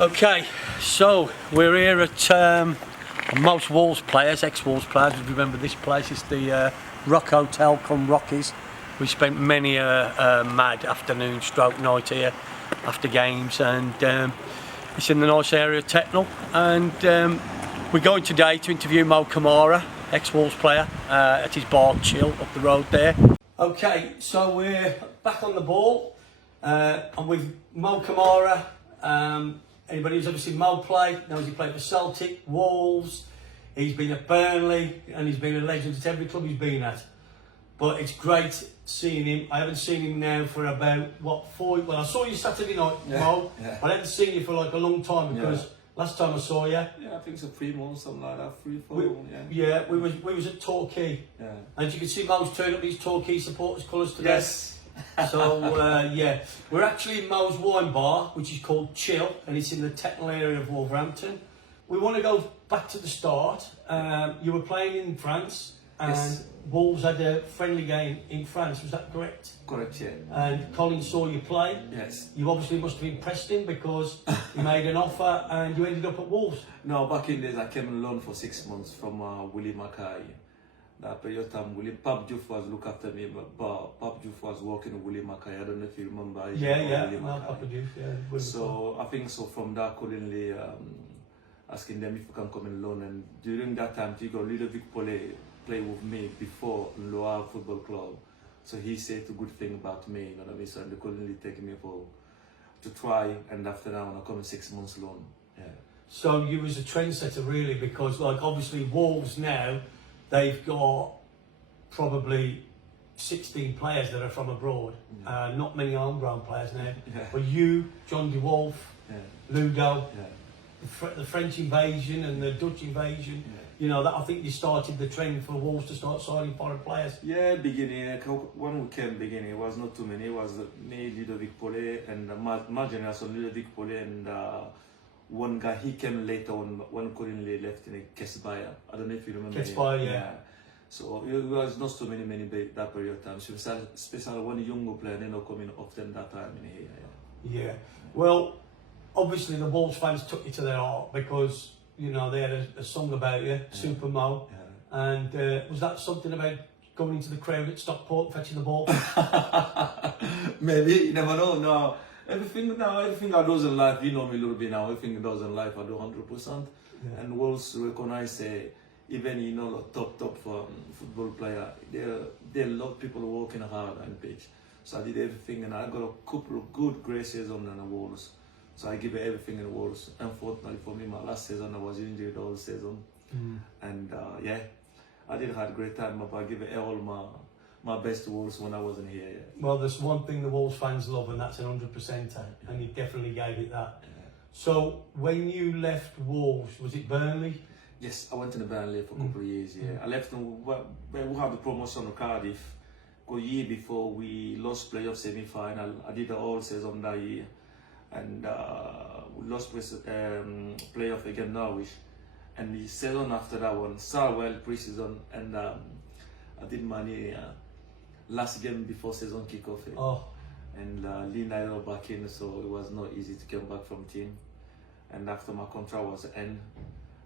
Okay, so we're here at most Wolves players, ex-Wolves players, would remember this place. It's the Rock Hotel come Rockies. We spent many a mad afternoon stroke night here after games, and it's in the nice area of Tetnall. And we're going today to interview Mo Kamara, ex-Wolves player, at his bar Chill up the road there. Okay, so we're back on the ball. I'm with Mo Kamara. Anybody who's ever seen Mo play knows he played for Celtic, Wolves, he's been at Burnley, and he's been a legend at every club he's been at. But it's great seeing him. I haven't seen him now for about, well, I saw you Saturday night, Mo, but I haven't seen you for like a long time because last time I saw you... Yeah, I think it's a 3 months, something like that, 3-4, Yeah, we was at Torquay. Yeah. And you can see Mo's turned up his Torquay supporters colours today. Yes. So, yeah, we're actually in Mo's wine bar, which is called Chill, and it's in the Tetnall area of Wolverhampton. We want to go back to the start. You were playing in France, and Wolves had a friendly game in France, was that correct? Correct, yeah. And Colin saw you play. Yes. You obviously must have impressed him because he made an offer and you ended up at Wolves. No, back in days I came on loan for 6 months from Willie Mackay. That period of time, Pap Diouf was look after me, but Pap Diouf was working with Willie Mackay. I don't know if you remember. Papa Diouf, yeah. So I think so from that, Colin Lee asking them if we can come in loan, and during that time, Tigo Ludovic play with me before Loire Football Club. So he said a good thing about me, you know what I mean? So they couldn't really take me to try, and after that, when I come in 6 months loan. Yeah. So you was a trendsetter really, because like obviously Wolves now, they've got probably 16 players that are from abroad. Not many homegrown players now. Yeah. But you, John de Wolf, Ludo, the French invasion and the Dutch invasion. You know, that I think you started the trend for Wolves to start signing foreign players. Yeah, beginning, when we came beginning, it was not too many. It was me, Ludovic Paulet, and my generation, Ludovic Paulet, and one guy, he came later on when Colin Lee left in Kesbaya. I don't know if you remember. Kesbaya, yeah. So it was not so many that period of time. So especially when younger player, they not coming often that time in here. Yeah. Well, obviously the Wolves fans took you to their heart because, you know, they had a song about you, Super Mo. Yeah. And was that something about going into the crowd at Stockport, fetching the ball? Maybe, you never know. No, everything I do in life, you know me a little bit now. Everything I do in life, I do 100%. Yeah. And Wolves recognize, even you know, top football player, there are a lot of people working hard on the pitch. So I did everything, and I got a couple of good great seasons on the Wolves. So I give it everything in the Wolves. Unfortunately for me, my last season I was injured all season, and yeah, I did have a great time. But I give it all my best to Wolves when I wasn't here. Yeah. Well, there's one thing the Wolves fans love, and that's an 100%, and you definitely gave it that. Yeah. So when you left Wolves, was it Burnley? Yes, I went to the Burnley for a couple of years. Yeah, I left when we had the promotion of Cardiff. A year before we lost playoff semi-final, I did the whole season that year. And we lost playoff against Norwich, and the season after that one, well pre-season, and I did money last game before season kickoff. And Lee Nairo back in, so it was not easy to come back from team. And after my contract was end,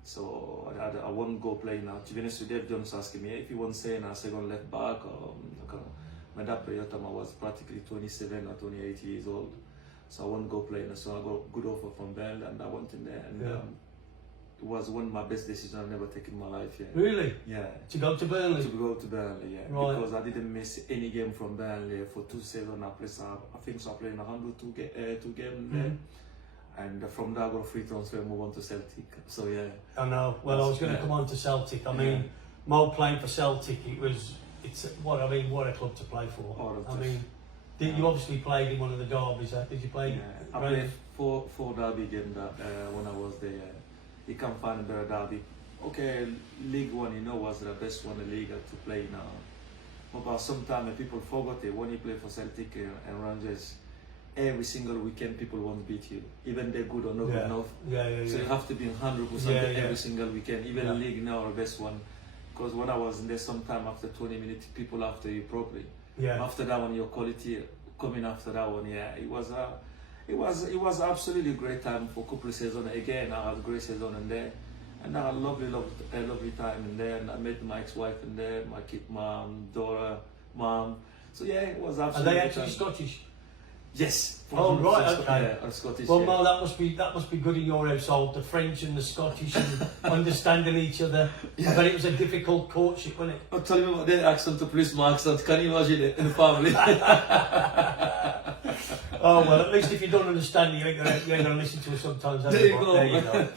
so I won't go play now. To be honest with Dave Jones asking me if he won't say a second left back, or at that period time I was practically 27 or 28 years old. So I won't go play, so I got a good offer from Burnley, and I went in there, and it was one of my best decisions I've never taken in my life. Yeah. Really? Yeah. To go to Burnley? To go to Burnley, yeah. Right. Because I didn't miss any game from Burnley for 2 seasons. I think so I played in 102 games there. And from there I got a free transfer and move on to Celtic. So yeah. I know. Well, I was going to come on to Celtic. I mean, Mo playing for Celtic, what a club to play for. You obviously played in one of the derbies, did you play? Yeah, I played four derby games when I was there. You can't find a better derby. Okay, League One, you know, was the best one in the league to play now. But sometimes people forgot it. When you play for Celtic and Rangers, every single weekend people won't beat you, even they're good or not good enough. So you have to be 100% every single weekend. Even the league now, the best one. Because when I was in there, sometime after 20 minutes, people after you properly. After that one, your quality coming after that one, it was It was absolutely a great time for a couple of seasons. Again, I had a great season in there, and I had a lovely time in there. And I met my ex-wife in there, my kid mom, daughter, mom. So yeah, it was Are absolutely. they actually Scottish? Yes. Oh right, okay. Yeah, I'm Scottish. Well, yeah. Mo, that must be good in your household, the French and the Scottish and understanding each other. I bet it was a difficult courtship, wasn't it? Oh, tell me about their accent to police my accent. Can you imagine it in the family? Oh well, at least if you don't understand, you ain't gonna listen to us sometimes. There you but go. There you go.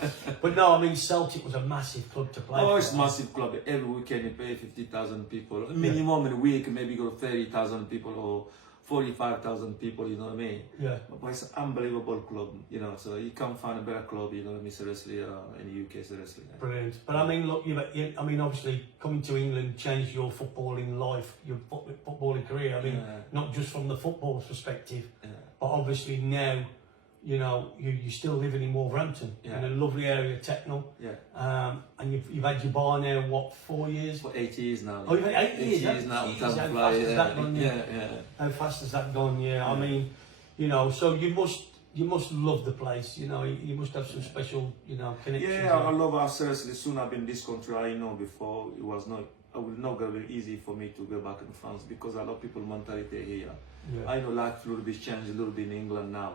But no, I mean Celtic was a massive club to play. Oh, for. it's a massive club. Every weekend you pay 50,000 people. Minimum in a week, maybe go 30,000 people or 45,000 people, you know what I mean? Yeah. But it's an unbelievable club, you know, so you can't find a better club, you know what I mean, seriously, in the UK, seriously. Brilliant. But I mean, look, I mean, obviously, coming to England changed your footballing life, your footballing career. I mean, Yeah. not just from the football perspective, Yeah. but obviously now, you know, you're still living in Wolverhampton, Yeah. in a lovely area, Technell. Yeah. And you've had your bar now, what, 4 years? For 8 years now. Oh, you've had 8 years? 8 years now. Jeez, Time how fly, fast has that gone? yeah. How fast has that gone? Yeah, I mean, you know, so you must love the place. You know, you must have some special, you know, connections. Yeah, I love her seriously. Soon I've been in this country, I know before it was not, it would not gonna be easy for me to go back in France because a lot of people mentality here. Yeah. I know life a little bit changed a little bit in England now.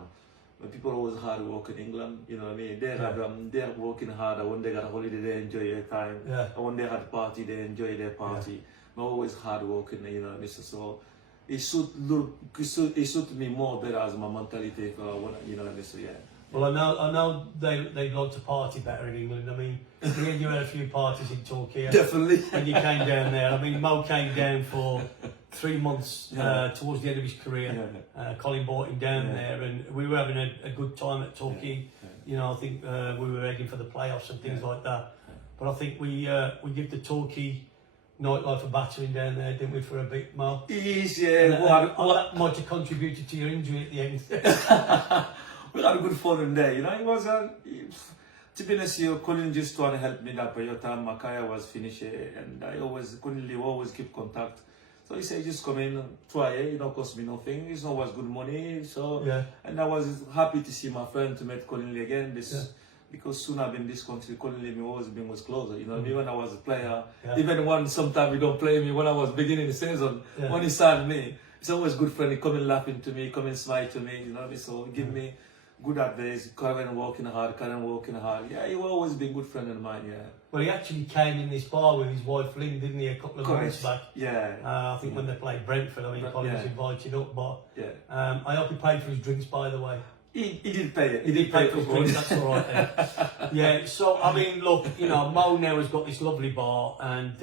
But people always hard work in England, you know what I mean? They're working hard. When they got a holiday, they enjoy their time. Yeah. And when they had a party, they enjoy their party. But always hard working, you know what I mean? So it suit me more better as my mentality for when, you know what I mean? So yeah. Well, I know they'd like to party better in England. I mean, me and you had a few parties in Torquay. Definitely. When you came down there. I mean, Mo came down for 3 months Yeah. towards the end of his career. Yeah. Colin brought him down Yeah. there, and we were having a good time at Torquay. Yeah. You know, I think we were heading for the playoffs and things like that. But I think we give the Torquay nightlife a battering down there, didn't we, for a bit, Mo? Easy, And, yeah. that might have contributed to your injury at the end. We had a good fun in there, you know. It was to be honest, you couldn't just try to help me that period of time. My career was finished, and I always keep contact. So he said, just come in, try it. It don't cost me nothing. It's not always good money. So Yeah. and I was happy to see my friend to meet Colin Lee again. Because soon I've been in this country, Colin Lee always been was closer. You know, me when I was a player, even when sometimes he don't play me when I was beginning the season, when he signed me, it's always good friend. He come and laughing to me, come and smile to me. You know what I mean? So give me good advice. Karen working hard. Yeah, he always been good friend of mine. Yeah. Well, he actually came in this bar with his wife Lynn, didn't he, a couple of months back? Yeah. I think when they played Brentford, I mean, Colin was invited up, but I hope he paid for his drinks, by the way. He did pay it. He did pay for his drinks, that's all right then. Yeah, so, I mean, look, you know, Mo now has got this lovely bar, and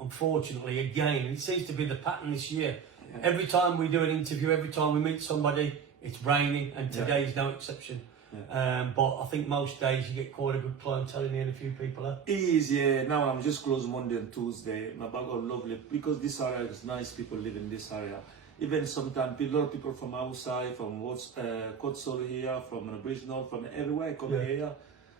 unfortunately, again, it seems to be the pattern this year. Every time we do an interview, every time we meet somebody, it's raining, and today's no exception. But I think most days you get quite a good clientele in here and a few people there. Yeah. Now I'm just closed Monday and Tuesday. My bag are lovely because this area is nice. People live in this area. Even sometimes a lot of people from outside, from Cotswold here, from Bridgnorth, from everywhere come here.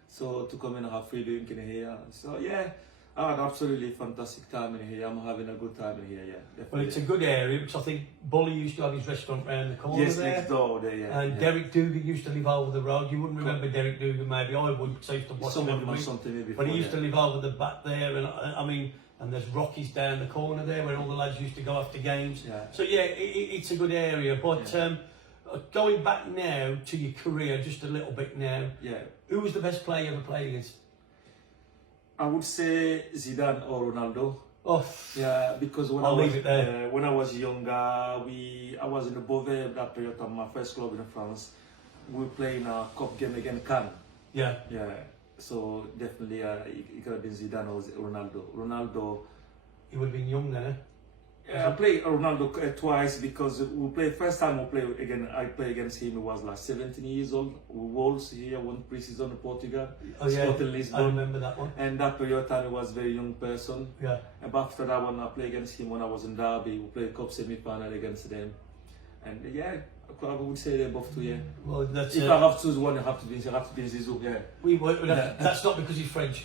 So to come and have free drink in here. So yeah, I had absolutely fantastic time in here. I'm having a good time in here. Yeah. Definitely. Well, it's a good area because I think Bully used to have his restaurant round the corner yes, there. next door there. Yeah. And Derek Dugan used to live over the road. You wouldn't remember Derek Dugan, maybe I would, because I used to watch him every week. But he used to live over the back there, and I mean, and there's Rockies down the corner there where all the lads used to go after games. So yeah, it's a good area. But going back now to your career, just a little bit now. Yeah. Who was the best player you ever played against? I would say Zidane or Ronaldo. Oh, yeah, because when when I was younger, I was in the Beauvais that period of my first club in France. We were playing a cup game against Cannes. Yeah. So definitely, it could have been Zidane or Ronaldo. Ronaldo. He would have been young then, eh? I played Ronaldo twice because we played first time I played against him. He was like 17 years old. Wolves here, one pre-season in Portugal. Oh yeah, Lisbon. I remember that one. And that period of time, he was a very young person. Yeah. And after that one, I played against him when I was in Derby. We played cup semi-final against them. And yeah, I would say they're both two. Yeah. Well, that's if I have to choose one, I have to be Zizou. Yeah. That's not because he's French.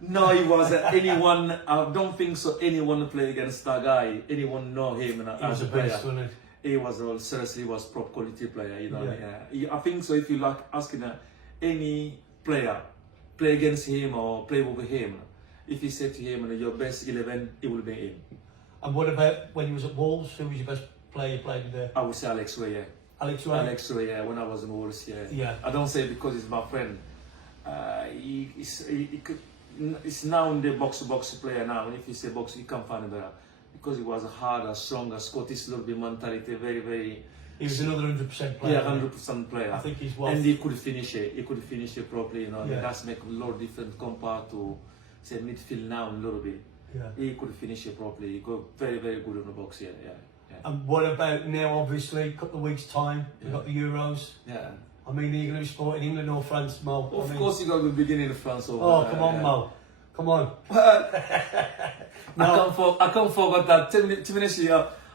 No, he was anyone. I don't think so. Anyone play against that guy. Anyone know him? He was the best, wasn't he was seriously was prop quality player. You know, Yeah. I think so. If you like asking any player, play against him or play with him, if you say to him your best 11, it will be him. And what about when he was at Wolves? Who was your best player you played with there? I would say Alex Ray. Yeah. Alex Ray? Alex Ray, yeah, when I was in Wolves, yeah. Yeah. I don't say it because he's my friend. He's now in the box-to-box player now, and if you say box, you can't find him better. Because he was a harder, stronger, Scottish little bit mentality, very, very... He was another 100% player. Yeah, 100% player. I think he's well... And he could finish it. He could finish it properly, you know. Yeah. That's make a lot different compared to, say, midfield now a little bit. Yeah. He could finish it properly. He got very, very good in the box, yeah. And what about now, obviously, a couple of weeks' time, we've got the Euros. Yeah. I mean, are you going to be supporting England or France, Mo? Of course, you got to begin in France. Oh, come on, Mo. Come on. I can't forget that. To be honest,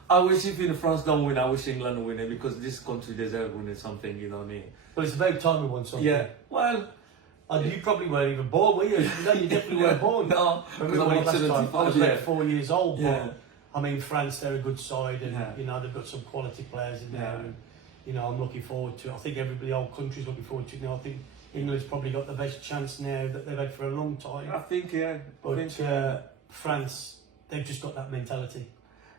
I wish if in France don't win, I wish England win it because this country deserves winning something, you know what I mean? But it's about time we won something. Yeah, well... And you probably weren't even born, were you? No, you definitely weren't born. No, because I I'm last time, I was yeah. like 4 years old, but Yeah. I mean, France, they're a good side, and Yeah. you know they've got some quality players in there, Yeah. and you know I'm looking forward to it. I think everybody, whole country's looking forward to it now. I think England's probably got the best chance now that they've had for a long time. I think, yeah. But France, they've just got that mentality.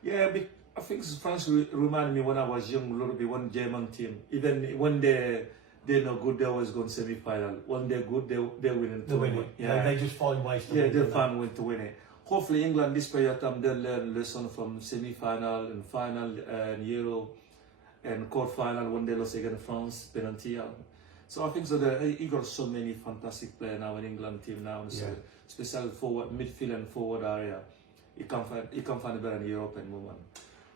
Yeah, I think France reminded me when I was young a little bit, one German team. Even when they're not good, they always go in semi-final. When they're good, they win it. They win it. Yeah. They just find ways to Yeah, win it. they find way to win it. Hopefully England this period of time they'll learn lesson from semi-final and final and Euro and quarter-final when they lost against France, penalty. So I think so that he got so many fantastic players now in England team now, so especially forward, midfield and forward area. You can't find a better in Europe at the moment.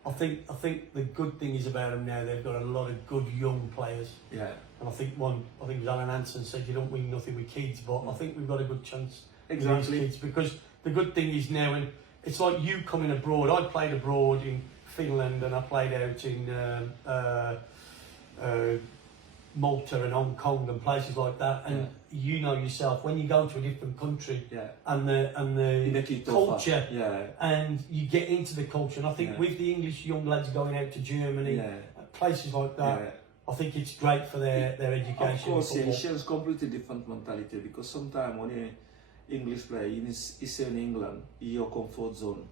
I think the good thing is about them now, they've got a lot of good young players. Yeah. And I think it was Alan Hansen said you don't win nothing with kids, but I think we've got a good chance Exactly. with these kids because the good thing is now, and it's like you coming abroad. I played abroad in Finland and I played out in Malta and Hong Kong and places like that. And you know yourself when you go to a different country and the culture and you get into the culture. And I think with the English young lads going out to Germany, places like that. I think it's great for their education. Of course, yeah, it shows completely different mentality because sometimes when an English player is in England, in your comfort zone,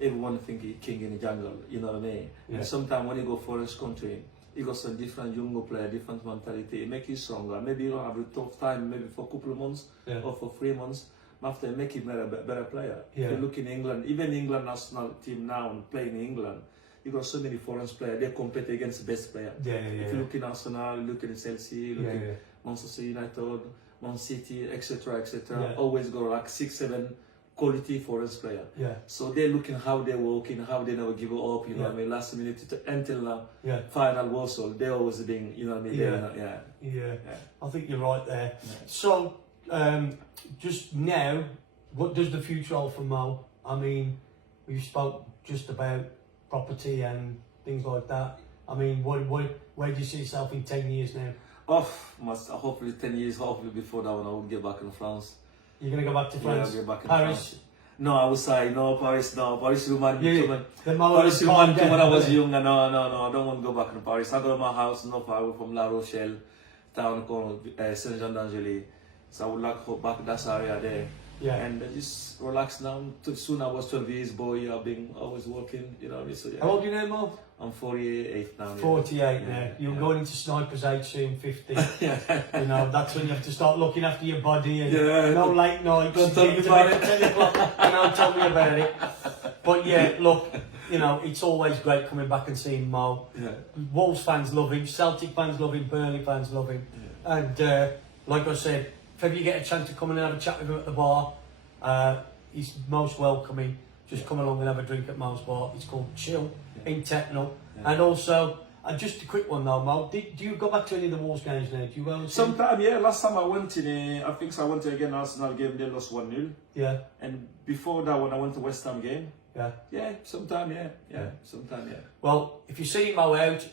everyone think he's king in the jungle, you know what I mean? Yeah. And sometimes when you go foreign country, you got some different younger player, different mentality, it make you stronger. Maybe you don't have a tough time, maybe for a couple of months or for 3 months, but after make you better player. Yeah. If you look in England, even England national team now playing in England, you got so many foreign players, they compete against the best player. If you look in Arsenal, look in Chelsea, look in Manchester United, Man City, etc., always got like 6-7 quality foreign player. So they're looking how they're working, how they never give up, you know what I mean, last minute until now, final whistle, they're always being, you know what I mean, I think you're right there. So, just now, what does the future hold for Mo? I mean, we spoke just about property and things like that. I mean, where do you see yourself in 10 years now? Hopefully 10 years, hopefully before that one I will get back in France. You're going to go back to France? Yeah, I'll get back in Paris? France. No, I would say no, Paris remind me too much. Paris remind me when I was young. No, I don't want to go back to Paris. I go to my house not far away from La Rochelle, town called Saint-Jean-d'Angely. So I would like to go back to that area there. And just relax now. Too soon I was 12 years boy. I've been always working, you know what I mean? So, How old are you now, Mo? I'm 48 now. 48 now. You're going into sniper's age soon, 50. You know, that's when you have to start looking after your body and no late nights. Don't tell me about it. 10 o'clock, and tell me about it. But yeah, look, you know, it's always great coming back and seeing Mo. Wolves fans love him, Celtic fans love him, Burnley fans love him. And like I said, if ever you get a chance to come in and have a chat with him at the bar, he's most welcoming. Just come along and have a drink at Mo's bar. It's called Chill in Techno. And also, just a quick one though, Mo. Do you go back to any of the Wolves games now? Do you go? Sometimes, last time I went in, I think I went to again Arsenal game. They lost 1-0. And before that, when I went to West Ham game. Sometime. Well, if you see Mo out,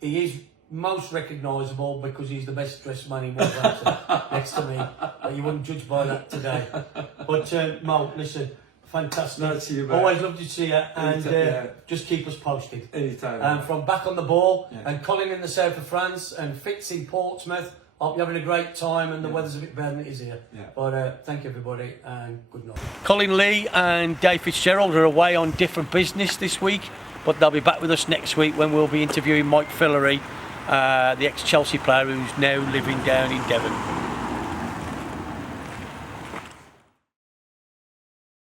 he is most recognisable because he's the best dressed man in Wolverhampton next to me. But you wouldn't judge by that today. But Mo, listen, Fantastic. Nice to see you, man. Always love to see you, and Anytime, yeah. just keep us posted. Anytime. man. From back on the ball, Yeah. and Colin in the south of France, and Fitz in Portsmouth. Hope you're having a great time, and the weather's a bit better than it is here. Yeah. But thank you, everybody, and good night. Colin Lee and Dave Fitzgerald are away on different business this week, but they'll be back with us next week when we'll be interviewing Mike Fillery, the ex-Chelsea player who's now living down in Devon.